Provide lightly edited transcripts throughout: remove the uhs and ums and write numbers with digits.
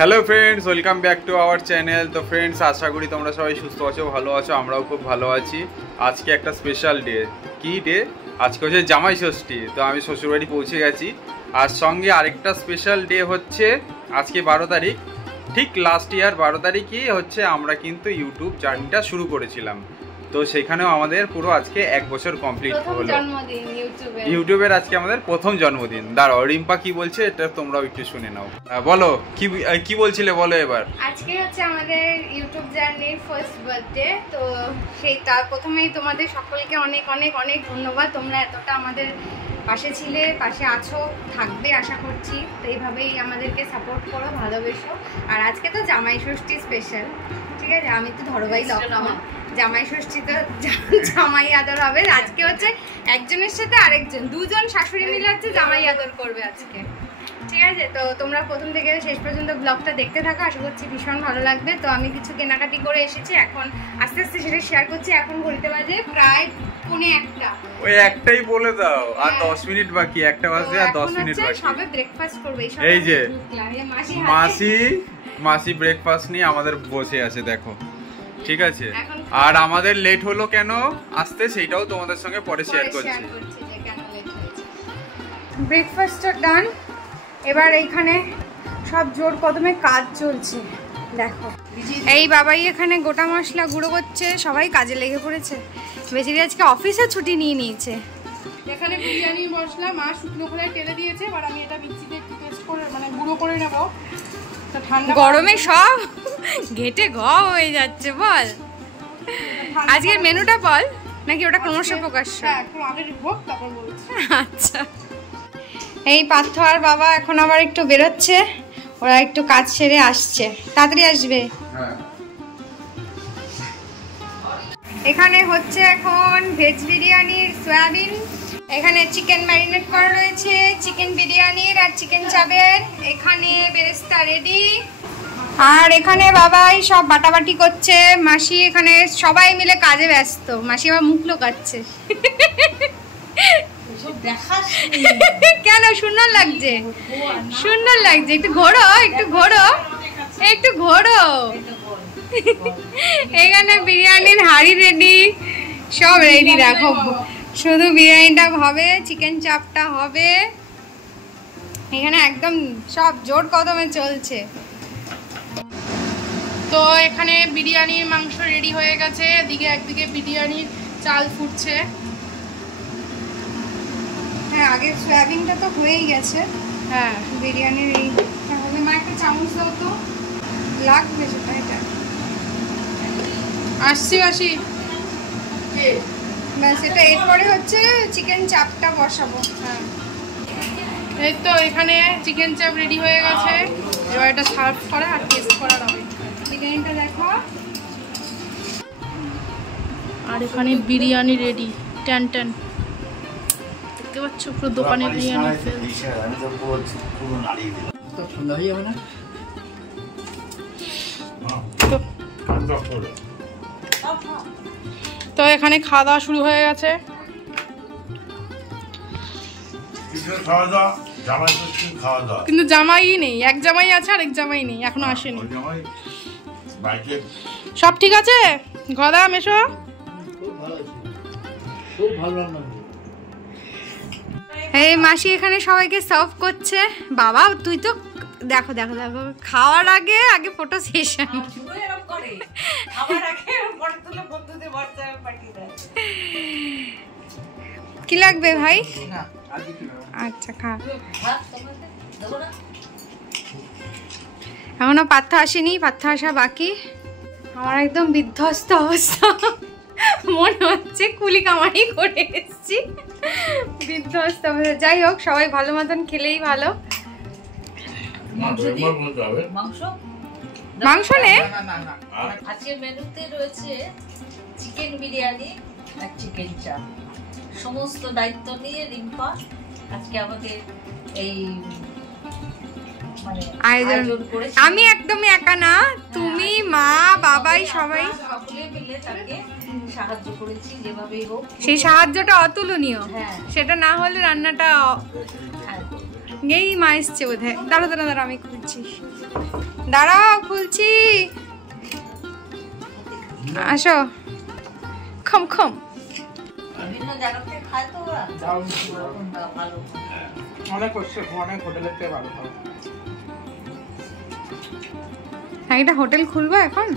Hello friends, welcome back to our channel. তো friends, আশা করি তোমরা সবাই সুস্থ আছো, ভালো আছো। আমরাও খুব ভালো আছি। আজকে একটা স্পেশাল ডে। কি ডে? আজকে হচ্ছে জামাই ষষ্ঠী। তো আমি শ্বশুরবাড়ি পৌঁছে গেছি। আর সঙ্গে আরেকটা স্পেশাল ডে হচ্ছে আজকে 12 তারিখ। ঠিক লাস্ট ইয়ার 12 তারিখই হচ্ছে আমরা কিন্তু ইউটিউব জার্নিটা শুরু করেছিলাম। তো সেখানেও আমাদের পুরো আজকে 1 বছর কমপ্লিট হলো। ইউটিউবের আজকে আমাদের প্রথম জন্মদিন। দাঁড়াও, রিম্পা কি বলছে এটা তোমরাও একটু শুনে নাও। বলো কি বলছিলে, বলো এবার। আজকে হচ্ছে আমাদের ইউটিউব জার্নির ফার্স্ট বার্থডে। তো তার প্রথমেই তোমাদের সকলকে অনেক অনেক অনেক ধন্যবাদ। তোমরা এতটা আমাদের পাশে ছিলে, পাশে আছো, থাকবে আশা করছি। তো এইভাবেই আমাদেরকে সাপোর্ট করো, ভালোবেসো। আর আজকে তো জামাই ষষ্ঠী স্পেশাল, ঠিক আছে? আমি তো ধরবাই লক্ষ্মণ, জামাই ষষ্ঠী তো জামাই আদর হবে। আজকে হচ্ছে একজনের সাথে আরেকজন, দুজন শাশুড়ি মিলে হচ্ছে জামাই আদর করবে আজকে, ঠিক আছে? তো তোমরা প্রথম থেকে শেষ পর্যন্ত ব্লগটা দেখতে থাকো, আশা করছি ভীষণ ভালো লাগবে। তো আমি কিছু কেনাকাটি করে এসেছি, এখন আস্তে আস্তে সেটা শেয়ার করছি। এখন ঘড়িতে বাজে প্রায় 1:45। ওই একটাই বলে দাও, আর 10 মিনিট বাকি। 1টা বাজে আর 10 মিনিট বাকি। সবে ব্রেকফাস্ট করবে। এই যে মাসি ব্রেকফাস্ট নিয়ে আমাদের বসে আছে, দেখো, ঠিক আছে? আর আমাদের লেট হলো কেন আসতে, সেটাও তোমাদের সঙ্গে পরে শেয়ার করছি। ব্রেকফাস্টটা ডান। এবার এইখানে সব জোর কদমে কাজ চলছে, দেখো। এই বাবাই এখানে গোটা মশলা গুঁড়ো করছে, সবাই কাজে লেগে পড়েছে। বেচারি আজকে অফিসে ছুটি নিয়ে নিয়েছে। এখানে বিরিয়ানির মশলা মা শুকনো করে টেলে দিয়েছে, এবার আমি এটা মিক্সিতে একটু পেস্ট করে মানে গুঁড়ো করে নেব। তো ঠান্ডা গরমে সব ঘেটে ঘ হয়ে যাচ্ছে। বল আজকের মেনুটা বল, নাকি ওটা ক্রমশ প্রকাশ্য? হ্যাঁ, একটু আগে হোক তারপর বলছি। আচ্ছা, এই পার্থ আর বাবা এখন আবার একটু বেরোচ্ছে, ওরা একটু কাজ সেরে আসছে, তাড়াতাড়ি আসবে। এখানে হচ্ছে এখন ভেজ বিরিয়ানির সয়াবিন, এখানে চিকেন ম্যারিনেট করা রয়েছে চিকেন বিরিয়ানির আর চিকেন চাপের। এখানে বেরেস্তা রেডি, আর এখানে বাবাই সব বাটাবাটি করছে। মাসি এখানে সবাই মিলে কাজে ব্যস্ত। মাসি আবার মুখ লোকাচ্ছে। কেন? সুন্দর লাগছে, সুন্দর লাগছে। একটু ঘোরো, একটু ঘোরো, একটু ঘোরো। এখানে বিরিয়ানির হাঁড়ি রেডি, সব রেডি। দেখো, শুধু বিরিয়ানিটা হবে, চিকেন চাপটা হবে। এখানে একদম সব জোর কদমে চলছে। তো এখানে বিরিয়ানির মাংস রেডি হয়ে গেছে, এদিকে একদিকে বিরিয়ানির চাল ফুটছে। হ্যাঁ, আগে সয়াবিনটা তো হয়েই গেছে। হ্যাঁ, বিরিয়ানির এই হবে। মা একটা চামচ দাও তো, লাগবে সেটা। এটা আসি ব্যাস, এটা এরপরে হচ্ছে চিকেন চাপটা বসাবো। হ্যাঁ, এই তো এখানে চিকেন চাপ রেডি হয়ে গেছে। এবার এটা সার্ভ করা আর টেস্ট করা হবে। বিরিয়ানিটা দেখো। আর এখানে বিরিয়ানি রেডি, টান টান। দেখতে পাচ্ছ পুরো দোকানে বিরিয়ানি। তো এখানে খাওয়া দাওয়া শুরু হয়ে গেছে। কিন্তু জামাই নেই, এক জামাই আছে আর এক জামাই নেই, এখনো আসেনি। সব ঠিক আছে? গদা মেশো। এই মাসি এখানে সবাইকে সার্ভ করছে। বাবা তুই তো দেখো দেখো দেখো, খাওয়ার আগে ফটো সেশন। কি লাগবে ভাই? আচ্ছা, খা। এখনো পার্থ আসেনি, পার্থ আসা বাকি। আমার একদম বিধ্বস্ত অবস্থা, মনে হচ্ছে কুলি কামারি করে এসেছি। বিধ্বস্ত অবস্থা। যাই হোক, সবাই ভালো মতন খেলেই ভালো। মাংস নে। আজকের মেনুতে রয়েছে চিকেন বিরিয়ানি আর চিকেন চাপ। সমস্ত দায়িত্ব নিয়ে রিম্পা আজকে আমাদের এই আয়োজন করেছে। আমি একদমই একা না, তুমি, মা, বাবাই সবাই সকলে মিলে তাকে সাহায্য করেছি যেভাবেই হোক। সেই সাহায্যটা অতুলনীয়। সেটা না হলে রান্নাটা এই মা এসছে বোধ হয়। দাঁড়া দাঁড়া দাঁড়া, আমি খুঁজছি। দাঁড়াও খুলছি, আসো। খম খম বিভিন্ন জায়গা থেকে খায় তো ওরা ভালো। অনেক হোটেলের থেকে ভালো খাও। হ্যাঁ, এটা হোটেল খুলবো এখন?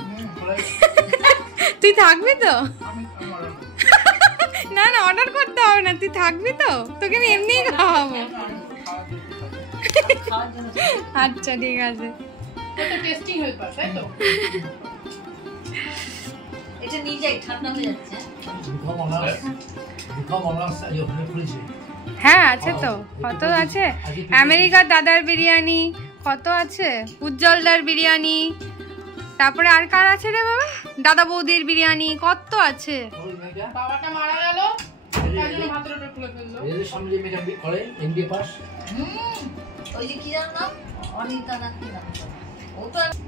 তুই থাকবি তো? না না, অর্ডার করতে হবে না, তুই থাকবি তো? তোকে আমি এমনিই খাওয়াবো। আচ্ছা ঠিক আছে। এটা টেস্টিং হেল্পার তাই তো? এটা নিয়ে যাই, ঠান্ডা হয়ে যাচ্ছে। হ্যাঁ আছে তো, কত আছে। আমেরিকার দাদার বিরিয়ানি, কত আছে, উজ্জ্বলদার বিরিয়ানি, তারপরে আর কার আছে রে বাবা, দাদা বৌদির বিরিয়ানি, কত আছে। বাবাটা মারা গেল, তাই জন্য ভাতের ওটা খুলে ফেললো। ওই যে কি জানো নাম, অনিতা না কি নাম।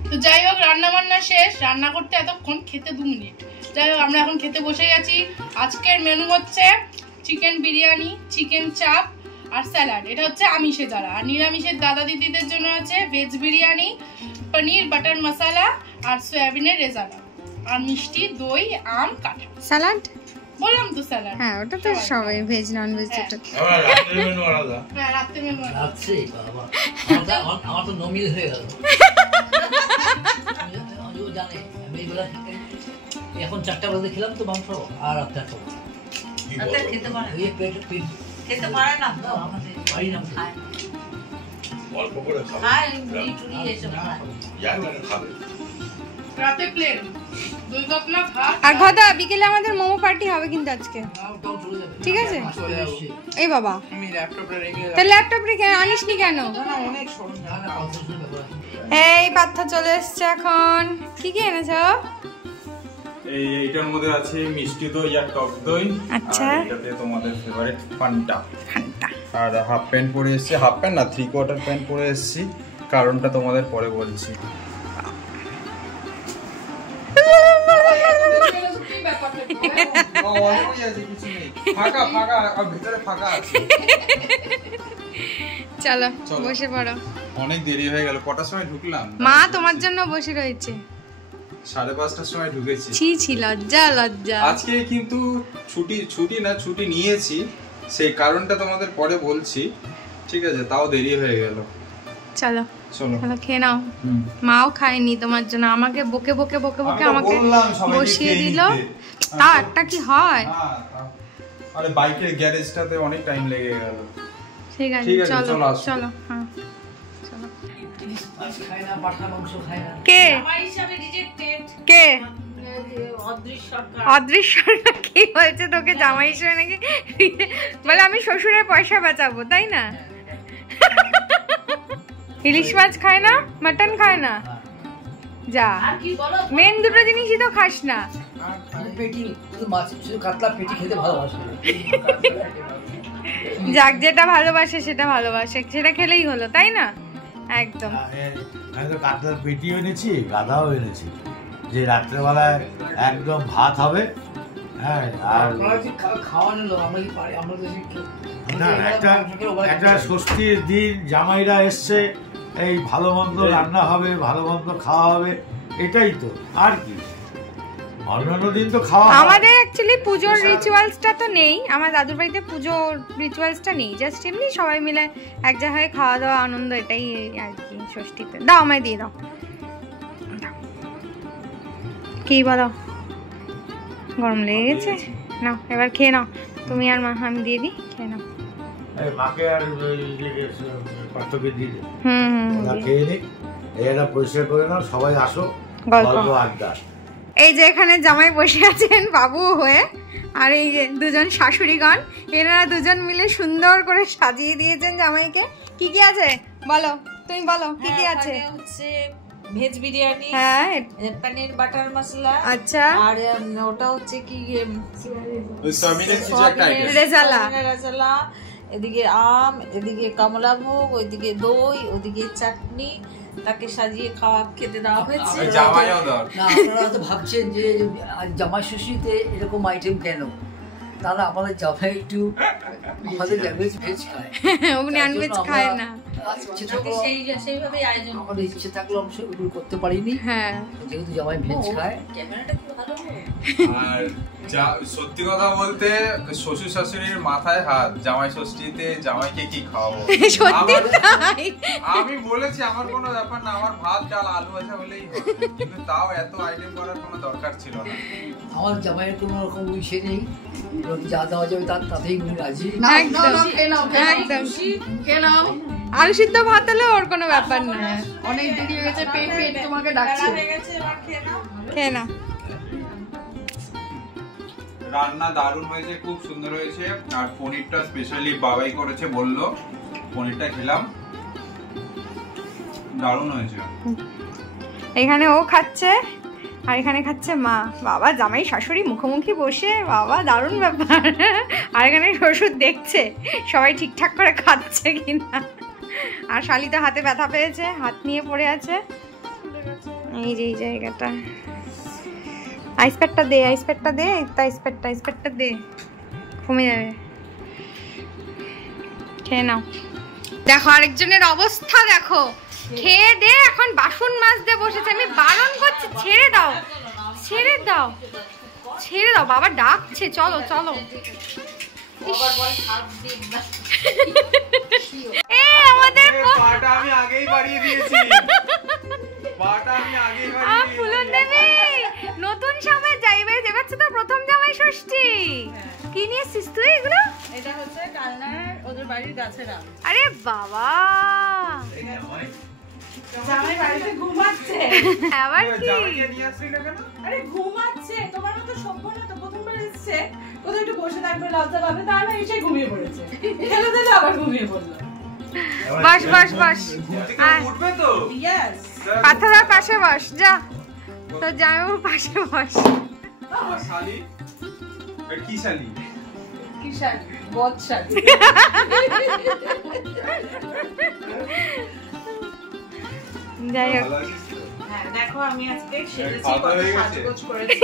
তো যাই হোক, রান্না বান্না শেষ। রান্না করতে এতক্ষণ, খেতে 2 মিনিট। যাই হোক, আমরা এখন খেতে বসে গেছি। আজকের মেনু হচ্ছে চিকেন বিরিয়ানি, চিকেন চাপ আর স্যালাড। এটা হচ্ছে আমিষে যারা। আর নিরামিষের দাদা দিদিদের জন্য আছে ভেজ বিরিয়ানি, পনির বাটার মশলা আর সয়াবিনের রেজালা, আর মিষ্টি, দই, আম, কাঁঠাল। স্যালাড বললাম তো স্যালাড। হ্যাঁ, ওটা তো সবাই ভেজ নন ভেজ যেটা। হ্যাঁ, রাত্রে মেনু আলাদা। আচ্ছা বাবা, আমার তো নমিল হয়ে গেল। জানে আমি এগুলা এখন 4টা বাজে খেলাম তো মাংস, আর 8টা খাবো। খেতে পারে, এই পেট খেতে পারে না তো, আমাদের বাড়ি নাম খায় অল্প করে খাবে, খায় মুড়ি টুড়ি এসব খায়। খাবে। রাতে প্লেন 2 কাপ না ভাত। আর কথা, বিকেলে আমাদের মোমো পার্টি হবে কিন্তু আজকে, নামটাও চলে যাবে। ঠিক আছে? চলে আসছে। এই বাবা, আমি ল্যাপটপে রেখে তাহলে ল্যাপটপ রেখে আনিসনি কেন? অনেক সরঞ্জাম। না কনসেশন ব্যাপার আছে। এই পার্থ চলে এসছে এখন। কি কি এনেছো? এইটার মধ্যে আছে মিষ্টি দই আর টক দই। আচ্ছা। আর এটাতে তোমাদের ফেভারিট ফান্টা। আর হাফ প্যান্ট পরে এসেছি, হাফ প্যান্ট না 3/4 প্যান্ট পরে এসেছি, কারণটা তোমাদের পরে বলছি। চলো বসে পড়ো। অনেক দেরি হয়ে গেল। কটার সময় ঢুকলাম? মা তোমার জন্য বসে রয়েছে। 5:30টার সময় ঢুকেছি। ছি ছি, লজ্জা লজ্জা। আজকে কিন্তু ছুটি নিয়েছি, সেই কারণটা তোমাদের পরে বলছি, ঠিক আছে? তাও দেরি হয়ে গেল। চলো চলো চলো খেয়ে নাও। মাও খায়নি তোমার জন্য, আমাকে বকে বকে বকে বকে আমাকে বসিয়ে দিল। তাও একটা কি হয়? আরে বাইকের গ্যারেজটাতে অনেক টাইম লেগে গেল। ঠিক আছে চলো চলো। হ্যাঁ চলো। মাছ খায় না, পাঠা মাংস খায় না। কে আমার হিসাবে রিজেক্টেড। কে? অদৃশ্য সরকার। অদৃশ্য কি বলছে তোকে জামাই হিসেবে নাকি? বলে আমি শ্বশুরের পয়সা বাঁচাবো, তাই না? ইলিশ মাছ খায় না, মাটন খায় না, যা আর কি বলো, মেন দুটো জিনিসই তো খাস না। পেটি শুধু মাছ, শুধু কাতলা পেটি খেতে ভালোবাসে। যাক, যেটা ভালোবাসে সেটা ভালোবাসে, সেটা খেলেই হলো, তাই না? একদম। আমি তো কাতলার পেটিও এনেছি, গাধাও এনেছি, যে রাত্রেবেলায় একদম ভাত হবে। হ্যাঁ, আর খাওয়ানো লোক আমরা কি পারি? আমরা তো না, একটা ষষ্ঠীর দিন জামাইরা এসছে, এই ভালো মন্দ রান্না হবে, ভালো মন্দ খাওয়া হবে, এটাই তো, আর কি। অন্যান্য দিন তো খাওয়া হয়। আমাদের অ্যাকচুয়ালি পুজোর রিচুয়ালসটা তো নেই, আমার দাদুর বাড়িতে পুজোর রিচুয়ালসটা নেই, জাস্ট এমনি সবাই মিলে এক জায়গায় খাওয়া দাওয়া আনন্দ, এটাই আর কি ষষ্ঠীতে। দাও আমায় দিয়ে দাও। কি বলো, গরম লেগে গেছে? নাও এবার খেয়ে নাও, তুমি আর মা। আমি দিয়ে দিই, খেয়ে নাও। মাকে আর পার্থকে দিয়ে দে, হুম ওরা খেয়ে নিক, এটা পরিষ্কার করে নাও, সবাই আসো, গল্প গল্প আড্ডা। এই যে এখানে জামাই বসে আছেন বাবু হয়ে, আর এই যে দুজন শাশুড়িগণ, এনারা দুজন মিলে সুন্দর করে সাজিয়ে দিয়েছেন জামাইকে। কি কি আছে বলো, তুমি বলো কি কি আছে? হচ্ছে ভেজ বিরিয়ানি, হ্যাঁ পনির বাটার মশলা, আচ্ছা, আর ওটা হচ্ছে কি ওই সয়াবিনের কিছু একটা আইটেম, রেজালা, এদিকে আম, এদিকে কমলা ভোগ, ওইদিকে দই, ওইদিকে চাটনি, তাকে সাজিয়ে খেতে দেওয়া হয়েছে। জামাইও দাও না, আপনারা তো ভাবছেন যে জামাই ষষ্ঠীতে এরকম আইটেম কেন? তাহলে আমাদের জামাই একটু আমাদের ভেজ খায়, ও ননভেজ খায় না। ইচ্ছে থাকলো সেইভাবেই আয়োজন আমাদের ইচ্ছে থাকলো আমি সেগুলো করতে পারিনি, হ্যাঁ যেহেতু জামাই ভেজ খায়। ক্যামেরাটা খুব ভালো আর সত্যি কথা বলতে শ্বশুর শাশুড়ির মাথায় হাত, জামাই ষষ্ঠীতে জামাইকে কি খাওয়াবো। সত্যি তাই। আমি বলেছি আমার কোনো ব্যাপার না, আমার ভাত ডাল আলু ভাজা হলেই হবে, কিন্তু তাও এত আইটেম করার কোনো দরকার ছিল না। আমার জামাইয়ের কোনো রকম ইসে নেই, যা দেওয়া যাবে তাতেই উনি রাজি। একদম একদম আলু সিদ্ধ ভাত হলে ওর কোনো ব্যাপার না। অনেক দেরি হয়ে গেছে, পেট তোমাকে ডাকছে। খেয়ে না। রান্না দারুণ হয়েছে, খুব সুন্দর হয়েছে। আর পনিরটা স্পেশালি বাবাই করেছে বললো, পনিরটা খেলাম, দারুণ হয়েছে। এখানে ও খাচ্ছে আর এখানে খাচ্ছে মা। বাবা জামাই শাশুড়ি মুখোমুখি বসে, বাবা দারুণ ব্যাপার। আর এখানে শ্বশুর দেখছে সবাই ঠিকঠাক করে খাচ্ছে কিনা। আর শালি তো হাতে ব্যথা পেয়েছে, হাত নিয়ে পড়ে আছে। এই যে এই জায়গাটা, আইস প্যাকটা দে, আইস প্যাকটা দে, আইস প্যাকটা দে, কমে যাবে। খেয়ে নাও। দেখো আরেকজনের অবস্থা দেখো, খেয়ে দে এখন বাসন মাজতে বসেছে। আমি বারণ করছি, ছেড়ে দাও ছেড়ে দাও ছেড়ে দাও, বাবা ডাকছে, চলো চলো। আমাদের পাটা আমি আগেই বাড়িয়ে দিয়েছি, পাটা আমি আগেই ফুলন দেবী নতুন সময় যাইবে, এবার তো প্রথম জামাই ষষ্ঠী। কি নিয়ে এসেছিস তুই এগুলো? এটা হচ্ছে কালনার ওদের বাড়ির গাছের আম। আরে বাবা, জামাই বাড়িতে ঘুমাচ্ছে। আবার কি নিয়ে আসলি না কেন? আরে ঘুমাচ্ছে, তোমার মতো সভ্য না তো, প্রথমবার এসেছে, কোথাও একটু বসে থাকবে, লজ্জা পাবে, তা না এসে ঘুমিয়ে পড়েছে। খেলে দিলে আবার ঘুমিয়ে পড়লো। বস বস বস, উঠবে তো? ইয়েস, পাথরের পাশে বস, যা তো জামাইবাবুর পাশে বস। আমার শালি, কি শালি? কি শাড়ি? বদ শাড়ি। যাই হোক, ভালো আছিস তো? হ্যাঁ দেখো আমি আজকে সেজেছি, খাওয়া দাওয়া কত হয়ে গেছে? সাজগোজ করেছি।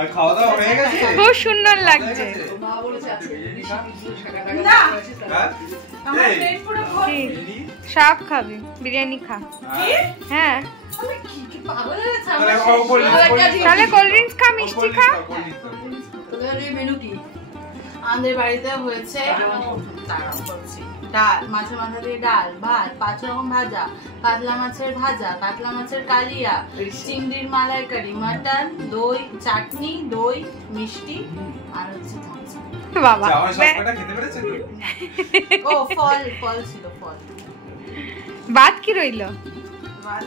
আর খাওয়া দাওয়া হয়ে গেছে? খুব সুন্দর লাগছে। মা বলেছে আজকে বিরিয়ানি খা? না, হ্যাঁ? আমার এই, পেট পুরো ভর্তি। কি? বিরিয়ানি? সব খাবি, বিরিয়ানি খা। হ্যাঁ আমি কি পাগল হয়ে গেছে তাহলে আমার? ও বললি, তাহলে কোল্ড ড্রিঙ্কস খা, মিষ্টি খা। তোদের এই মেনু কি? আমাদের বাড়িতে হয়েছে ডাল, মাছের মাথা দিয়ে ডাল, ভাত, 5 রকম ভাজা, কাতলা মাছের ভাজা, কাতলা মাছের কালিয়া, চিংড়ির মালাইকারি, মাটন, দই, চাটনি, দই, মিষ্টি, আর হচ্ছে থামস আপ। বাবা আমার সবকটা খেতে পেরেছে তো? ও ফল ছিল, ফল। ভাত কি রইলো?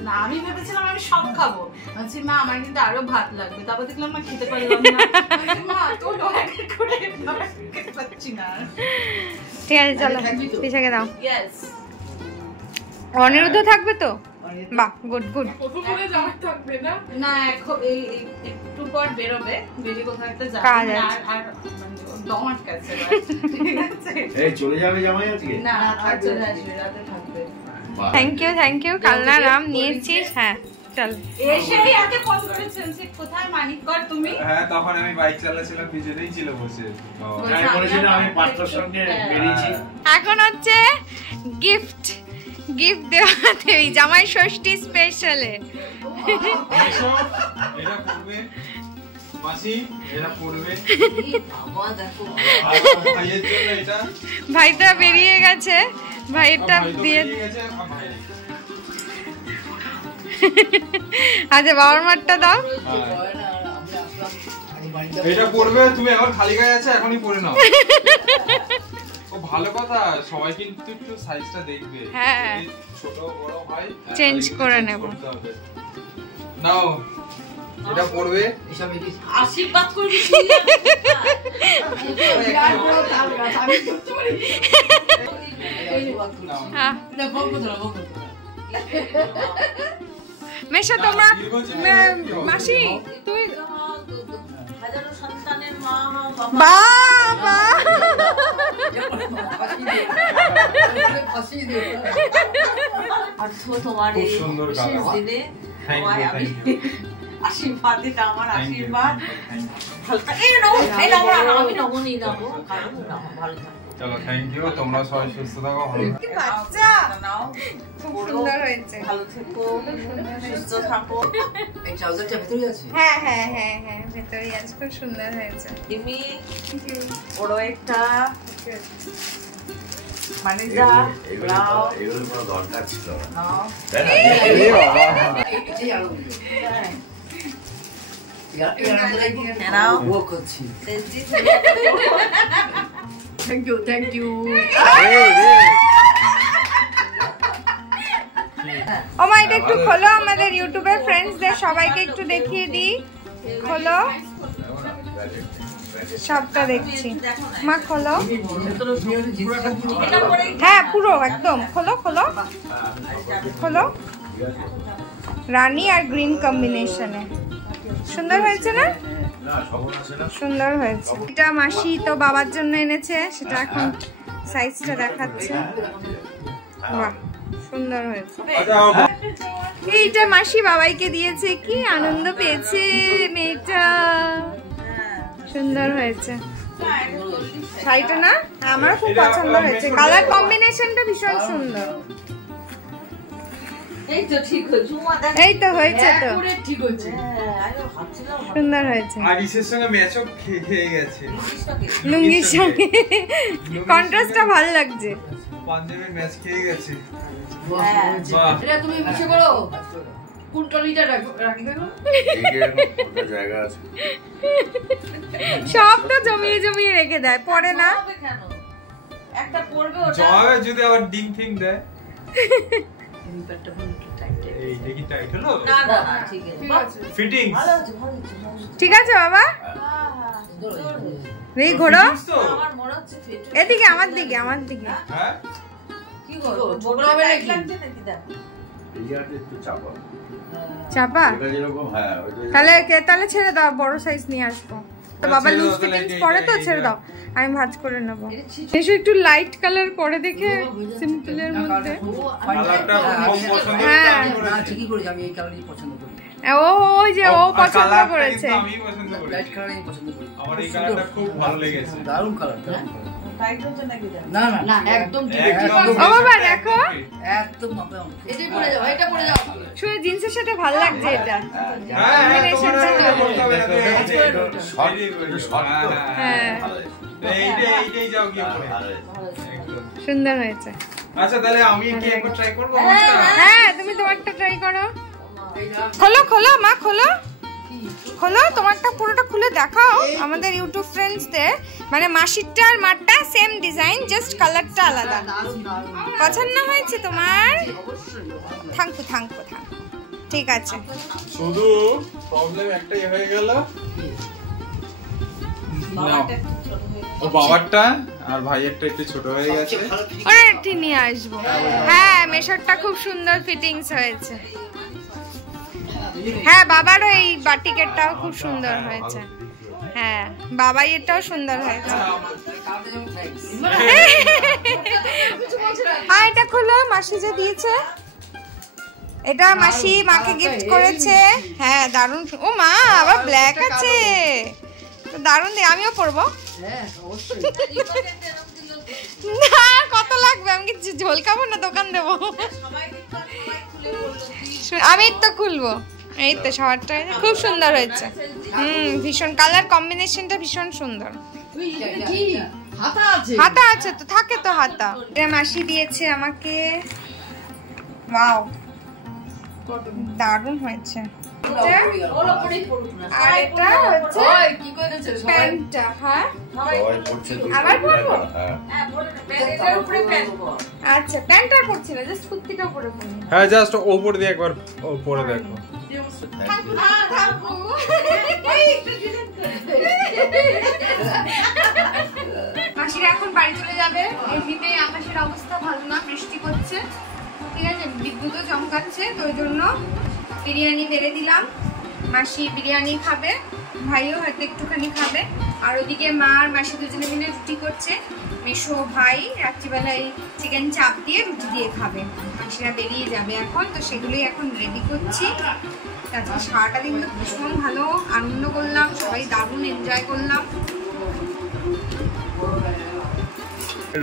না আমি ভেবেছিলাম আমি সব খাবো, বলছি মা আমার কিন্তু আরো ভাত লাগবে, তারপর দেখলাম না খেতে পারলাম না। বলছি, মা তো দয়া করে খেতে পাচ্ছি না। ঠিক আছে চলো পিছাকে দাও। ইয়েস, অনিরুদ্ধ থাকবে তো? বাহ, গুড গুড। প্রথমে জামাই থাকবে না? না এখন এই একটু পর বেরোবে, বেরিয়ে কোথাও একটা যাবে, কাজ আছে। আর দম আটকাচ্ছে এবার। ঠিক আছে, এই চলে যাবে জামাই আজকে? না আর চলে আসবে, রাতে থাকবে। থ্যাংক ইউ কালনা রাম নিয়েছিস। হ্যাঁ চল। এসেই আগে ফোন করেছেন যে কোথায় মানিকগড় তুমি? হ্যাঁ তখন আমি বাইক চালাচ্ছিলাম, পিছনেই ছিল বসে। আমি বলেছিলাম আমি পাত্রর সঙ্গে বেরিয়েছি। এখন হচ্ছে গিফট দেওয়া দেবী জামাই ষষ্ঠী স্পেশালে। এটা পড়বে মাসি, এটা পড়বে বাবা দেখো, ভাইয়ের জন্য এটা। ভাইটা বেরিয়ে গেছে, ভাইটা ভাই তো দিয়ে বেরিয়ে গেছে, ভাই। আচ্ছা বাবার মারটা দাও। এটা পড়বে, তুমি এখন খালি গায়ে আছে, এখনই পরে নাও। ও ভালো কথা, সবাই কিন্তু একটু সাইজটা দেখবে। হ্যাঁ। যদি ছোট বড় হয় চেঞ্জ তাহলে করে change নেব। করতে হবে। নাও এটা পড়বে। এসব এই যে- আশীর্বাদ করবি। নাও। হ্যাঁ না বলবো না, বলবো না। মেশা তোমরা মাসি তুই হাজারো সন্তানের মা হও, বাবা অর্থ তোমার খুব এই সুন্দর বিশেষ গান। দিনে Thank you, তোমায় আমি thank you. আশীর্বাদ দিতে, আমার Thank you, আশীর্বাদ thank you, thank you. ভালো থাকে। এই নাও, এই নাও, আমি নেবো, নি নেবো, কারণ নাও, ভালো থাকো। চলো থ্যাংক ইউ, তোমরা সবাই সুস্থ থাকো, ভালো থাকো। কি বাচ্চা, নাও, খুব সুন্দর হয়েছে। ভালো থেকো, সুস্থ থাকো। এই ট্রাউজারটা ভেতরে আছে? হ্যাঁ হ্যাঁ হ্যাঁ হ্যাঁ, ভেতরে আছে, খুব সুন্দর হয়েছে। তুমি বড় একটা মানে যা ব্রাও এগুলো কোনো দরকার ছিল না। নাও। এই বাবা, এটাই আরো হ্যাঁ, নাও ও করছি। সেলফি থ্যাংক ইউ এই রে। ও মা, এটা একটু খোলো, আমাদের ইউটিউবের ফ্রেন্ডসদের সবাইকে একটু দেখিয়ে দিই। খোলো, সবটা দেখছি। মা খোলো, হ্যাঁ পুরো একদম খোলো খোলো খোলো। রানী আর গ্রিন কম্বিনেশনে সুন্দর হয়েছে না? সুন্দর হয়েছে। এটা মাসি তো বাবার জন্য এনেছে, সেটা এখন সাইজটা দেখাচ্ছে। বাহ, সুন্দর হয়েছে। এইটা মাসি বাবাইকে দিয়েছে, কি আনন্দ পেয়েছে মেয়েটা। সুন্দর হয়েছে শাড়িটা না? আমার খুব পছন্দ হয়েছে, কালার কম্বিনেশনটা ভীষণ সুন্দর। এই তো ঠিক হয়েছে। এই তো হয়েছে, তো ঠিক হচ্ছে। সুন্দর হয়েছে। আর ইসের সঙ্গে ম্যাচও খেয়ে গেছে, লুঙ্গির সঙ্গে কন্ট্রাস্টটা ভালো লাগছে। পাঞ্জাবের ম্যাচ খেয়ে গেছে। হ্যাঁ। বাহ, এটা তুমি মিশে করো। কোন ট্রলিটা রাখি দেবো? জায়গা আছে। সব তো জমিয়ে জমিয়ে রেখে দেয়, পরে না। হবে কেন? একটা পড়বে ওটা। জবাবে যদি আবার ডিম ফিং দেয়। ইম্প্যাক্টটা একটু টাইট। এইটা কি টাইট হলো? না না না, ঠিক আছে। বাহ, ফিটিংস ভালো হচ্ছে, ভালো হচ্ছে, ভালো হচ্ছে। ঠিক আছে বাবা, সুন্দর হয়েছে। এই ঘোড়ো তো আমার মনে হচ্ছে fit হয়েছে। এদিকে, আমার দিকে, আমার দিকে। হ্যাঁ, কি করবো? ছোট বড় হবে টাইট নাকি? লাগছে নাকি দেখো? এইটা একটু চাপা। চাপা? এটা যেরকম, হ্যাঁ, ওইটা তাহলে ছেড়ে দাও, বড় সাইজ নিয়ে আসবো। তো বাবা ছেড়ে দাও, লুজ তাহলে ফিটিংস এইটা, পরে তো, এইটা। ছেড়ে দাও, আমি ভাঁজ করে নেবো। এসো একটু লাইট কালার পরে দেখে, সিম্পলের মধ্যে। কালারটা খুব পছন্দ হ্যাঁ। আমি না করেছি। ঠিকই করেছি, আমি এই কালারই পছন্দ করি। ও ওই যে ও আর পছন্দ কালারটা করেছে। কিন্তু আমি পছন্দ করি। লাইট কালারই পছন্দ করি। আমার এই কালারটা খুব ভালো লেগেছে। দারুণ কালার, দারুণ কালার। টাইট হচ্ছে নাকি দেখো? না না না, একদম ঠিক একদম একদম ও বাবা দেখো, একদম মাপে মাপে। এটাই পরে যাও, এটা পরে যাও। শুনে জিন্সের সাথে ভালো লাগছে এটা। হ্যাঁ হ্যাঁ, তোমার আর combination-টা এটা করতে হবে না, তো এই যে, শর্ট, এই যে, একটু শর্ট তো। হ্যাঁ, এইটাই যাও গিয়ে পরে। একদম। সুন্দর হয়েছে। আচ্ছা তাহলে আমি কি একবার ট্রাই করবো? হ্যাঁ, তুমি তোমারটা ট্রাই করো। খোলো খোলো মা, খোলো খোলো, তোমারটা পুরোটা খুলে দেখাও আমাদের ইউটিউব ফ্রেন্ডসদের। মানে মাসিরটা আর মারটা সেম ডিজাইন, জাস্ট কালারটা আলাদা। পছন্দ হয়েছে তোমার? থাঙ্কু থাঙ্কু থাঙ্কু, ঠিক আছে। শুধু প্রবলেম একটাই হয়ে গেল, বাবাটা একটু ছোট হয়ে ও বাবারটা আর ভাইয়েরটা একটু ছোট হয়ে গেছে। ওরা একটি নিয়ে আসবো। হ্যাঁ, মেশরটা খুব সুন্দর ফিটিংস হয়েছে। হ্যাঁ, বাবারও এই বাটিকেরটাও খুব সুন্দর হয়েছে। হ্যাঁ, বাবাই এটাও সুন্দর হয়েছে। আর এটা খুলো, মাসি যে দিয়েছে, এটা মাসি মাকে গিফট করেছে। হ্যাঁ দারুণ। ও মা, আবার ব্ল্যাক আছে, তো দারুণ। আমিও পরবো। হ্যাঁ অবশ্যই। না, কত লাগবে? আমি কি ঝোলকাবো না দোকান দেবো? সবাই কিন্তু আর সবাই খুলে বললো কি আমি তো খুলবো। এই তো সবারটা খুব সুন্দর হয়েছে। ভীষণ কালার কম্বিনেশনটা ভীষণ সুন্দর। ওই এটা কি হাতা আছে? হাতা আছে তো, থাকে তো হাতা। এটা মাসি দিয়েছে আমাকে। ওয়াও, দারুণ হয়েছে। ওর ওপরেই পড়ুক না। আর এটা হচ্ছে ওই কি করেছে সবাই? প্যান্টটা। হ্যাঁ সবাই সবাই পড়ছে তো। আবার পরবো? হ্যাঁ। হ্যাঁ পড়ে না, প্যান্টের উপরে প্যান্ট। আচ্ছা, প্যান্টটা পরছি না, জাস্ট কুর্তিটা পরে পরি। হ্যাঁ জাস্ট ওপর দিয়ে একবার পরে দেখো। মাসিরা এখন বাড়ি চলে যাবে। এমনিতেই আকাশের অবস্থা ভালো না, বৃষ্টি পড়ছে, ঠিক আছে, বিদ্যুৎও চমকাচ্ছে, তো ওই জন্য বিরিয়ানি বেড়ে দিলাম। মাসি বিরিয়ানি খাবে, ভাইও হয়তো একটুখানি খাবে। আর ওদিকে মা আর মাসি দুজনে মিলে রুটি করছে। মেশো ভাই রাত্রিবেলায় চিকেন চাপ দিয়ে রুটি দিয়ে খাবে। মাসিরা বেরিয়ে যাবে এখন, তো সেগুলোই এখন রেডি করছি। আজকে সারাটা দিন তো ভীষণ ভালো আনন্দ করলাম, সবাই দারুণ এনজয় করলাম।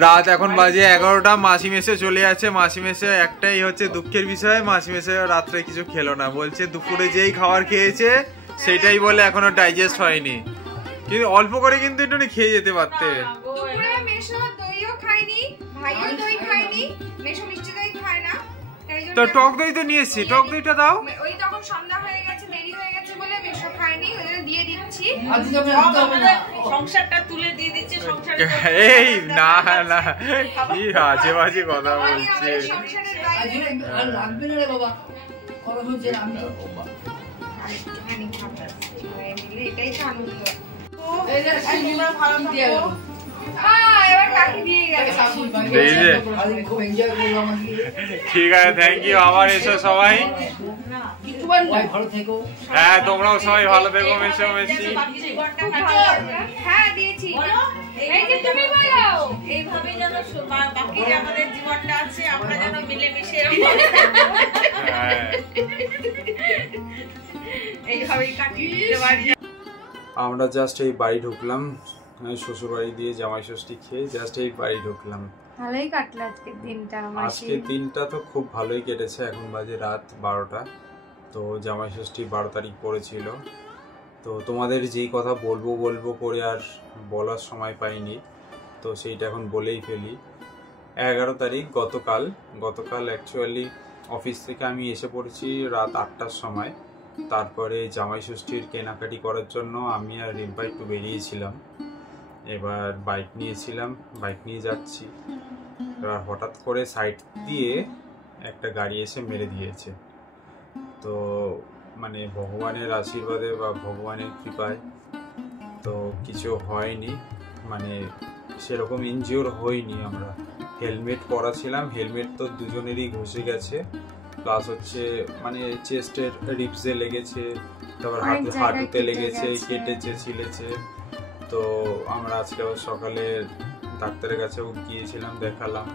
রাত এখন বাজে 11টা, মাসি মেসে চলে যাচ্ছে। মাসি মেসে একটাই হচ্ছে দুঃখের বিষয়, মাসি মেসে রাত্রে কিছু খেলো না, বলছে দুপুরে যেই খাবার খেয়েছে সেটাই বলে এখনো ডাইজেস্ট হয়নি। কিন্তু অল্প করে কিন্তু একটু খেয়ে যেতে পারতে। দুপুরে মেশো দইও খায়নি, ভাইও দই খায়নি, মেশো মিষ্টি দই খায় না, তো টক দই তো নিয়ে এসছি, টক দইটা দাও। ওই তখন সন্ধ্যা হয়ে গেছে, দেরি হয়ে গেছে বলে মেশো খায়নি, ওই জন্য দিয়ে দিচ্ছি। সংসারটা তুলে দিয়ে দিচ্ছে, সংসার এই না না, কি আজে বাজে কথা বলছে। সংসারের বাইরে আর লাগবে না রে বাবা, গরম হচ্ছে আমি তো আরেকটুখানি খাবার সবাই মিলে, এটাই তো আনন্দ। এই যে তোমরা ভালো থাকো। এবার কাকি দিয়ে গেছে। এই যে খুব এনজয় করলাম আজকে। ঠিক আছে, থ্যাংক ইউ, আবার এসো সবাই। সবাই ভালো থেকো। হ্যাঁ তোমরাও সবাই ভালো থেকো, মেশো মেশি। হ্যাঁ দিয়েছি। এই যে তুমি বলো, এইভাবে যেন বাকি যে আমাদের জীবনটা আছে আমরা যেন মিলেমিশে হ্যাঁ এইভাবেই কাটিয়ে দিতে পারি। আমরা জাস্ট এই বাড়ি ঢুকলাম, শ্বশুর বাড়ি দিয়ে জামাই ষষ্ঠী খেয়ে জাস্ট এই বাড়ি ঢুকলাম। ভালোই কাটলো আজকের দিনটা। আজকের দিনটা তো খুব ভালোই কেটেছে। এখন বাজে রাত 12টা, তো জামাই ষষ্ঠী 12 তারিখ পড়েছিল। তো তোমাদের যেই কথা বলবো করে আর বলার সময় পাইনি, তো সেইটা এখন বলেই ফেলি। 11 তারিখ গতকাল অ্যাকচুয়ালি অফিস থেকে আমি এসে পড়েছি রাত 8টার সময়। তারপরে জামাই ষষ্ঠীর কেনাকাটি করার জন্য আমি আর রিম্পা একটু বেরিয়েছিলাম। এবার বাইক নিয়ে যাচ্ছি, এবার হঠাৎ করে সাইড দিয়ে একটা গাড়ি এসে মেরে দিয়েছে। তো মানে ভগবানের আশীর্বাদে বা ভগবানের কৃপায় তো কিছু হয়নি, মানে সেরকম ইনজিওর হইনি আমরা। হেলমেট পরা ছিলাম, হেলমেট তো দুজনেরই ঘষে গেছে, প্লাস হচ্ছে মানে চেস্টের রিপসে লেগেছে, তারপর হাঁটুতে লেগেছে, কেটেছে, ছিলেছে। তো আমরা আজকে সকালে ডাক্তারের কাছেও গিয়েছিলাম, দেখালাম।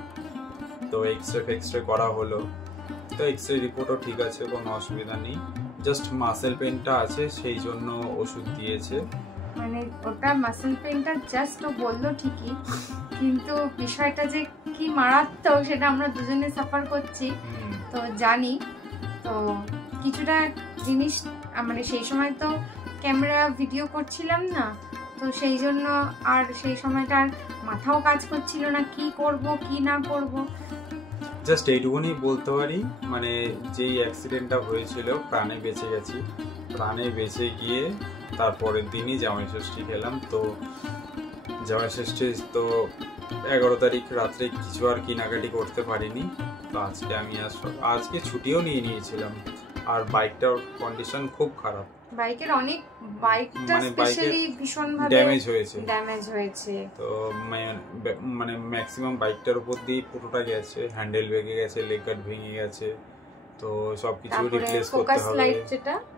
তো এক্সরে করা হলো, তো এক্সরে রিপোর্টও ঠিক আছে, কোনো অসুবিধা নেই। জাস্ট মাসেল পেনটা আছে, সেই জন্য ওষুধ দিয়েছে। মানে ওটা মাসেল পেনটা জাস্ট ও বললো ঠিকই, কিন্তু বিষয়টা যে কি মারাত্মক সেটা আমরা দুজনে সাফার করছি, তো জানি। তো কিছুটা জিনিস মানে সেই সময় তো ক্যামেরা ভিডিও করছিলাম না, তো সেই জন্য আর সেই সময়টা মাথাও কাজ করছিল না কি করব কি না করব। জাস্ট এইটুকুনি বলতে পারি, মানে যেই অ্যাক্সিডেন্টটা হয়েছিল প্রাণে বেঁচে গেছি। প্রাণে বেঁচে গিয়ে তারপরের দিনই জামাই ষষ্ঠী খেলাম। তো জামাই ষষ্ঠী তো 11 তারিখ রাত্রে কিছু আর কেনাকাটি করতে পারিনি। তো আজকে আমি আজকে ছুটিও নিয়েছিলাম। আর বাইকটার কন্ডিশন খুব খারাপ, বাইকটা স্পেশালি ভীষণ ভাবে ড্যামেজ হয়েছে। তো মানে ম্যাক্সিমাম বাইকটার উপর দিয়ে পুরোটা গেছে, হ্যান্ডেল ভেঙে গেছে, লেগ গার্ড ভেঙে গেছে। তো সবকিছু রিপ্লেস করতে হবে।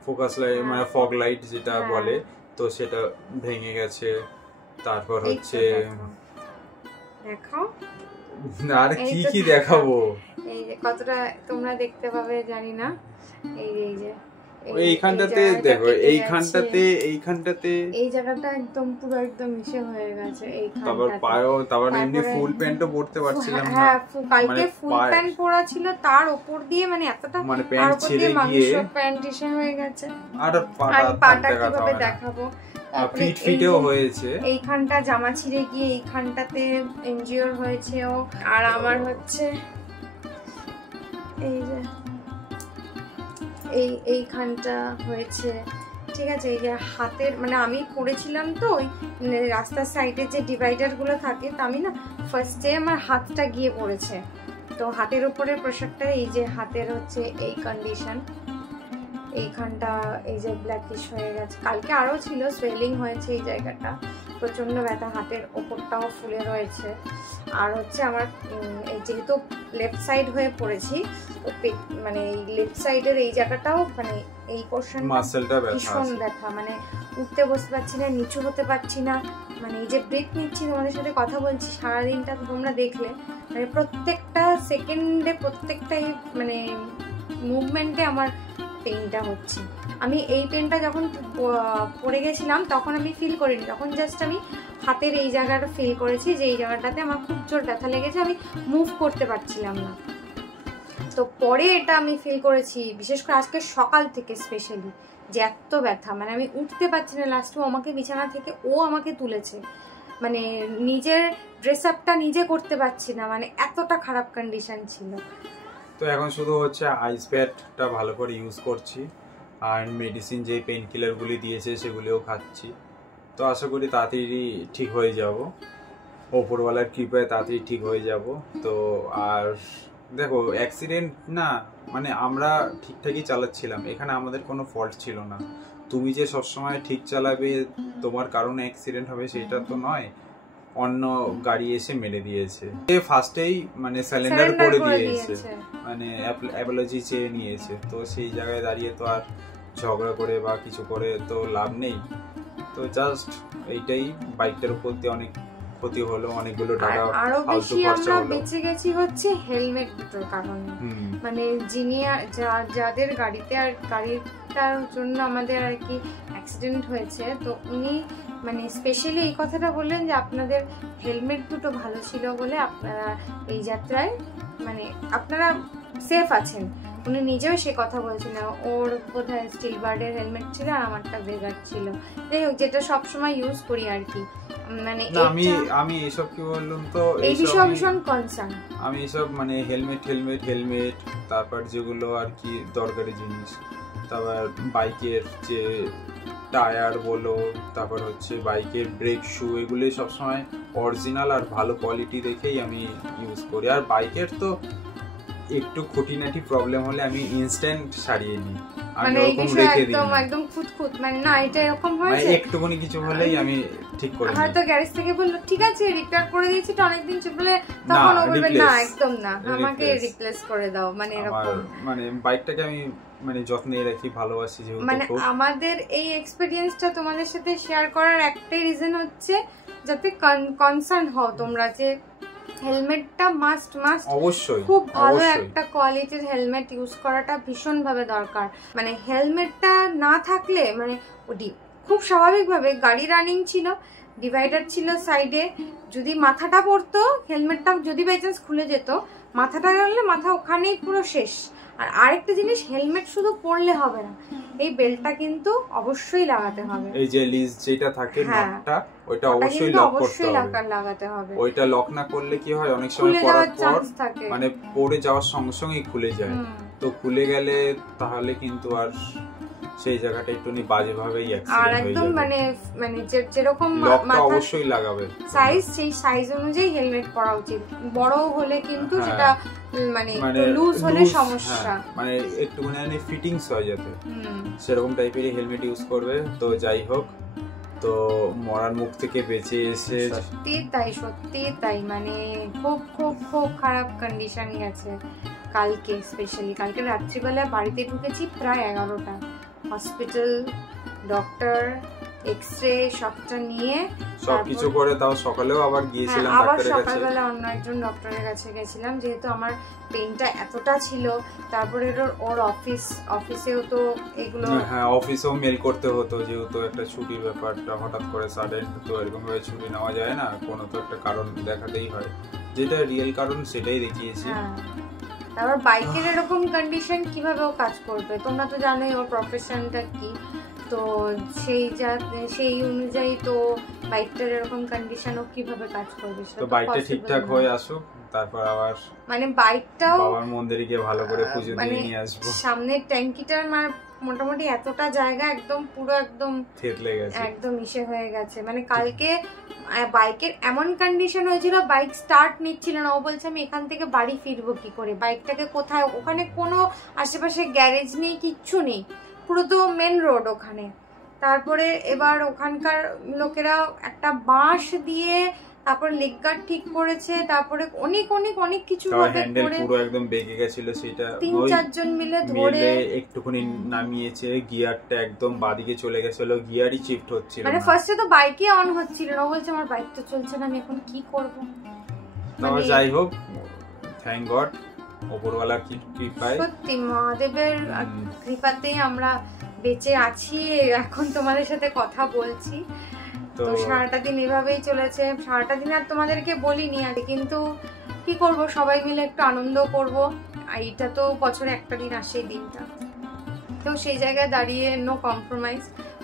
ফোকাস লাইট মানে ফগ লাইট যেটা বলে, তো সেটা ভেঙে গেছে। তারপর হচ্ছে দেখাও, আর কি দেখাবো, এই যে কতটা তোমরা দেখতে পাবে জানি না। এই যে এইখানটাতে দেখো, এইখানটাতে এই জায়গাটা একদম পুরো একদম মিশে হয়ে গেছে। তারপর এমনি ফুল প্যান্টও পরতে পারছিলাম না। হ্যাঁ, কালকে ফুল প্যান্ট পরা ছিল, তার উপর দিয়ে মানে এতটা মানে প্যান্ট ছিঁড়ে গিয়ে প্যান্ট এসে হয়ে গেছে। আর পাটা কিভাবে দেখাবো, ফিটেও হয়েছে। এইখানটা জামা ছিঁড়ে গিয়ে এইখানটাতে ইনজিওর হয়েছে ও। আর আমার হচ্ছে এই যে এইখানটা হয়েছে, ঠিক আছে। এই যে হাতের মানে আমি পড়েছিলাম তো ওই রাস্তার সাইডে যে ডিভাইডারগুলো থাকে, তো আমি না ফার্স্টে আমার হাতটা গিয়ে পড়েছে, তো হাতের উপরে প্রেশারটা, এই যে হাতের হচ্ছে এই কন্ডিশন, এইখানটা এই যে ব্ল্যাকিশ হয়ে গেছে। কালকে আরও ছিল, সোয়েলিং হয়েছে এই জায়গাটা, প্রচণ্ড ব্যথা, হাতের ওপরটাও ফুলে রয়েছে। আর হচ্ছে আমার যেহেতু লেফট সাইড হয়ে পড়েছি, তো মানে এই লেফট সাইডের এই জায়গাটাও মানে এই পোর্শন ভীষণ ব্যথা, মানে উঠতে বসতে পারছি না, নিচু হতে পারছি না। মানে এই যে ব্রেক নিচ্ছি, তোমাদের সাথে কথা বলছি, সারাদিনটা তোমরা দেখলে মানে প্রত্যেকটা সেকেন্ডে প্রত্যেকটাই মানে মুভমেন্টে আমার পেইনটা হচ্ছে। আমি এই পেনটা যখন পড়ে গেছিলাম তখন আমি ফিল করিনি, তখন জাস্ট আমি হাতের এই জায়গাটা ফিল করেছি যে এই জায়গাটাতে আমার খুব জোর ব্যথা লেগেছে, আমি মুভ করতে পারছিলাম না। তো পরে এটা আমি ফিল করেছি, বিশেষ করে আজকে সকাল থেকে স্পেশালি, যে এত ব্যথা, মানে আমি উঠতে পারছি না। লাস্টে আমাকে বিছানা থেকে ও আমাকে তুলেছে, মানে নিজের ড্রেস আপটা নিজে করতে পারছি না, মানে এতটা খারাপ কন্ডিশন ছিল। তো এখন শুধু হচ্ছে আইস প্যাডটা ভালো করে ইউজ করছি, আর মেডিসিন যে পেন কিলারগুলি দিয়েছে সেগুলিও খাচ্ছি। তো আশা করি তাড়াতাড়ি ঠিক হয়ে যাব, ওপরওয়ালার কৃপায় তাড়াতাড়ি ঠিক হয়ে যাব। তো আর দেখো অ্যাক্সিডেন্ট না, মানে আমরা ঠিকঠাকই চালাচ্ছিলাম, এখানে আমাদের কোনো ফল্ট ছিল না। তুমি যে সবসময় ঠিক চালাবে তোমার কারণে অ্যাক্সিডেন্ট হবে সেটা তো নয়, অন্য গাড়ি এসে মেরে দিয়েছে। ফার্স্টেই মানে স্যালেন্ডার করে দিয়েছে, মানে অ্যাপোলজি চেয়ে নিয়েছে। তো সেই জায়গায় দাঁড়িয়ে তো আর ঝগড়া করে বা কিছু করে তো লাভ নেই। তো জাস্ট এইটাই, বাইকটার উপর দিয়ে অনেক ক্ষতি হলো, অনেকগুলো টাকা আরো ফালতু বেশি খরচা আমরা হলো। বেঁচে গেছি হচ্ছে হেলমেট দুটোর কারণে। মানে যিনি যাদের গাড়িতে আর গাড়িটার জন্য আমাদের আর কি অ্যাক্সিডেন্ট হয়েছে, তো উনি মানে স্পেশালি এই কথাটা বললেন যে আপনাদের হেলমেট দুটো ভালো ছিল বলে আপনারা এই যাত্রায় মানে আপনারা সেফ আছেন। উনি নিজেও সে কথা বলছিলেন, ওর বোধহয় স্টিল বার্ডের হেলমেট ছিল আর আমারটা ভেগার ছিল, যাই হোক যেটা সবসময় ইউজ করি আর কি। মানে আমি এইসব কি বললাম, তো এই বিষয়ে ভীষণ কনসার্ন আমি এইসব মানে হেলমেট তারপর যেগুলো আর কি দরকারি জিনিস, তারপর বাইকের যে টায়ার বলো, তারপর হচ্ছে বাইকের ব্রেক শু, এগুলি সবসময় অরিজিনাল আর ভালো কোয়ালিটি দেখেই আমি ইউজ করি। আর বাইকের তো একটু খুঁটিনাটি প্রবলেম হলে আমি ইনস্ট্যান্ট সারিয়ে নিই, আমি মানে এই ওরকম বিষয়ে রেখে দিই না। একদম খুঁতখুঁত মানে না, এটা এরকম মানে হয়েছে একটুখানি কিছু হলেই আমি ঠিক করে নিই। হয়তো গ্যারেজ থেকে বললো ঠিক আছে রিপেয়ার করে দিয়েছি, তো অনেকদিন বলে তখন ও বলবে না একদম না, আমাকে রিপ্লেস করে দাও, মানে এরকম। মানে বাইকটাকে আমি মানে যত্নে রাখি, ভালোবাসি যেহেতু। মানে আমাদের এই এক্সপেরিয়েন্সটা তোমাদের সাথে শেয়ার করার একটাই রিজন হচ্ছে যাতে কনসার্ন হও তোমরা, যে হেলমেটটা মাস্ট অবশ্যই খুব ভালো একটা কোয়ালিটির হেলমেট ইউজ করাটা ভীষণ ভাবে দরকার। মানে হেলমেটটা না থাকলে মানে ওটি খুব স্বাভাবিকভাবে গাড়ি রানিং ছিল, ডিভাইডার ছিল সাইডে, যদি মাথাটা পড়তো, হেলমেটটা যদি বাই চান্স খুলে যেত, মাথাটা গেলে মাথা ওখানেই পুরো শেষ। আর আরেকটা জিনিস, হেলমেট শুধু পরলে হবে না, এই বেল্টটা কিন্তু অবশ্যই লাগাতে হবে। এই যে লিজ যেটা থাকে নটটা, ওইটা অবশ্যই লক করতে হবে, লাগাতে হবে। ওইটা লক না করলে কি হয়, অনেক সময় পরার পর মানে পরে যাওয়ার সঙ্গে সঙ্গেই খুলে যায়। তো খুলে গেলে তাহলে কিন্তু আর সেই জায়গাটা একটুনি বাজেভাবেই অ্যাক্সিডেন্ট হয়ে যাবে। আর মানে যেরকম লকটা অবশ্যই লাগাবে, সাইজ সেই সাইজ অনুযায়ী হেলমেট পরা উচিত। বড় হলে কিন্তু সেটা মানে লুজ হলে সমস্যা, মানে একটুখানি ফিটিংস হয় যাতে সেরকম টাইপেরই হেলমেট ইউজ করবে। তো যাই হোক, তো মরার মুখ থেকে বেঁচে এসে সত্যি তাই মানে খুব খুব খুব খারাপ কন্ডিশন গেছে কালকে। স্পেশালি কালকে রাত্রিবেলা বাড়িতে ঢুকেছি প্রায় 11টা, হসপিটাল, ডক্টর, এক্সরে সবটা নিয়ে সবকিছু করে তাও সকালেও আবার গিয়েছিলাম আবার ডাক্তারের কাছে। সকালবেলা অন্য একজন ডক্টরের কাছে গেছিলাম, যেহেতু আমার পেইনটা এতটা ছিল। তারপরে ওর অফিসেও তো এগুলো, হ্যাঁ অফিসেও মেল করতে হতো, যেহেতু একটা ছুটির ব্যাপারটা হঠাৎ করে সাডেন, তো এরকম ভাবে ছুটি নেওয়া যায় না, কোনো তো একটা কারণ দেখাতেই হয়, যেটা রিয়েল কারণ সেটাই দেখিয়েছি। তারপর বাইকের এরকম কন্ডিশন কিভাবে ও কাজ করবে, তোমরা তো জানোই ওর প্রফেশনটা কি, তো সেই অনুযায়ী তো বাইকটার এরকম কন্ডিশন ও কিভাবে কাজ করবে। তো বাইকটা ঠিকঠাক হয়ে আসুক, তারপর আবার মানে বাইকটাও বাবার মন্দিরে গিয়ে ভালো করে পুজো দিয়ে নিয়ে আসবো। সামনের ট্যাঙ্কিটার মানে মোটামুটি এতটা জায়গা একদম পুরো একদম থেতলে গেছে, একদম ইসে হয়ে গেছে। মানে কালকে বাইকের এমন কন্ডিশন হয়েছিল, বাইক স্টার্ট নিচ্ছিল না। ও বলছে আমি এখান থেকে বাড়ি ফিরবো কি করে, বাইকটাকে কোথায়, ওখানে কোনো আশেপাশে গ্যারেজ নেই, কিচ্ছু নেই, পুরো তো মেন রোড ওখানে। তারপরে এবার ওখানকার লোকেরা একটা বাঁশ দিয়ে তারপর লেগ গার্ড ঠিক করেছে, তারপরে অনেক অনেক অনেক কিছু ভাবে করে পুরো একদম বেঁকে গেছিল, সেটা 3-4 জন মিলে ধরে একটুখানি নামিয়েছে, গিয়ারটা একদম বাদিকে চলে গেছিল, গিয়ারই শিফট হচ্ছিল মানে ফার্স্টে তো বাইকই অন হচ্ছিল না। ও বলছে আমার বাইক তো চলছে না, আমি এখন কি করব। মানে যাই হোক, থ্যাঙ্ক গড ওপরওয়ালার কৃপায়, সত্যি মহাদেবের কৃপাতেই আমরা বেঁচে আছি, এখন তোমাদের সাথে কথা বলছি। তো সারাটা দিন এভাবেই চলেছে, সারাটা দিন আর তোমাদেরকে বলিনি আগে, কিন্তু কি করব সবাই মিলে একটু আনন্দ করব, এইটা তো বছরে একটা দিন আসে এই দিনটা, তো সেই জায়গায় দাঁড়িয়ে নো কম্প্রোমাইজ,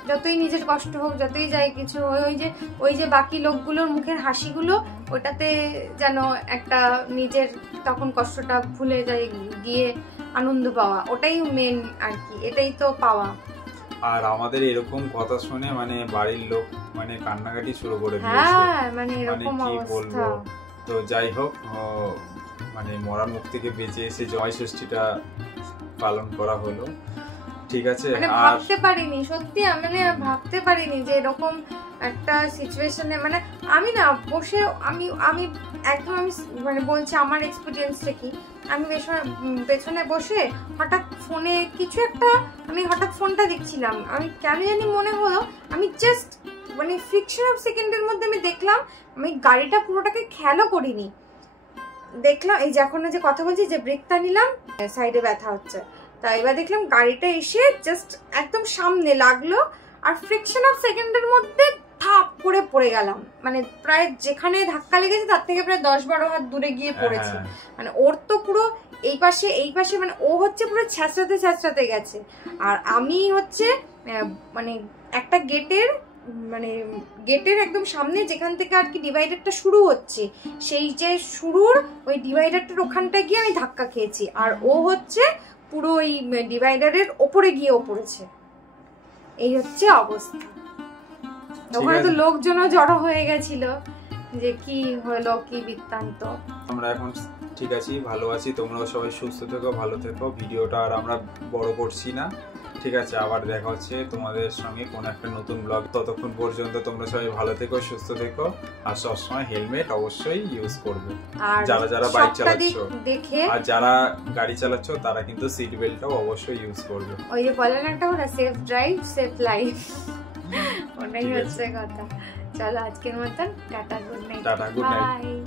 যতই নিজের কষ্ট হোক, যতই যাই কিছু, ওই যে বাকি লোকগুলোর মুখের হাসিগুলো, ওটাতে যেন একটা নিজের তখন কষ্টটা ভুলে যায়, গিয়ে আনন্দ পাওয়া, ওটাই মেন আর কি, এটাই তো পাওয়া। আর আমাদের এরকম কথা শুনে মানে বাড়ির লোক মানে কান্নাকাটি শুরু করে দিয়েছে, হ্যাঁ মানে মানে এরকম কি অবস্থা। বলবো। তো যাই হোক, মানে মরার মুখ থেকে বেঁচে এসে জামাই ষষ্ঠীটা পালন করা হলো, ঠিক আছে। মানে আর ভাবতে পারিনি, সত্যি আমি ভাবতে পারিনি যে এরকম একটা সিচুয়েশনে, মানে আমি না বসে আমি একদম আমি মানে বলছি আমার এক্সপিরিয়েন্সটা কি, আমি পেছনে বসে হঠাৎ ফোনে কিছু একটা, আমি হঠাৎ ফোনটা দেখছিলাম, আমি কেন জানি মনে হলো, আমি জাস্ট মানে ফ্রিকশন অফ সেকেন্ডের মধ্যে আমি দেখলাম, আমি গাড়িটা পুরোটাকে খেয়ালও করিনি, দেখলাম এই যে এখন যে কথা বলছি যে ব্রেকটা নিলাম, সাইডে ব্যথা হচ্ছে, তাই এবার দেখলাম গাড়িটা এসে জাস্ট একদম সামনে লাগলো, আর ফ্রিকশন অফ সেকেন্ডের মধ্যে থাপ করে পড়ে গেলাম, মানে প্রায় যেখানে ধাক্কা লেগেছে তার থেকে প্রায় 10-12 হাত দূরে গিয়ে পড়েছে, মানে ওর তো পুরো এই পাশে মানে ও হচ্ছে পুরো ছ্যাঁচড়াতে গেছে, আর আমি হচ্ছে মানে একটা গেটের একদম সামনে যেখান থেকে আর কি ডিভাইডারটা শুরু হচ্ছে, সেই যে শুরুর ওই ডিভাইডারটার ওখানটায় গিয়ে আমি ধাক্কা খেয়েছি, আর ও হচ্ছে পুরো ওই ডিভাইডারের ওপরে গিয়ে পড়েছে, এই হচ্ছে অবস্থা। ওখানে তো লোকজনও জড়ো হয়ে গেছিল যে কি হলো, কি বৃত্তান্ত। আমরা এখন ঠিক আছি, ভালো আছি, তোমরাও সবাই সুস্থ থেকো, ভালো থেকো। ভিডিওটা আর আমরা বড় করছি না, ঠিক আছে। আবার দেখা হচ্ছে তোমাদের সঙ্গে কোনো একটা নতুন ব্লগ, ততক্ষণ পর্যন্ত তোমরা সবাই ভালো থেকো, সুস্থ থেকো, আর সবসময় হেলমেট অবশ্যই ইউজ করবে, যারা বাইক চালাচ্ছ আর যারা গাড়ি চালাচ্ছ তারা কিন্তু সিট বেল্টটাও অবশ্যই ইউজ করবে। ওই যে বলে না একটা কথা, সেফ ড্রাইভ সেফ লাইফ, ওটাই হচ্ছে কথা। চলো আজকের মতন tata, good night. Tata, good night.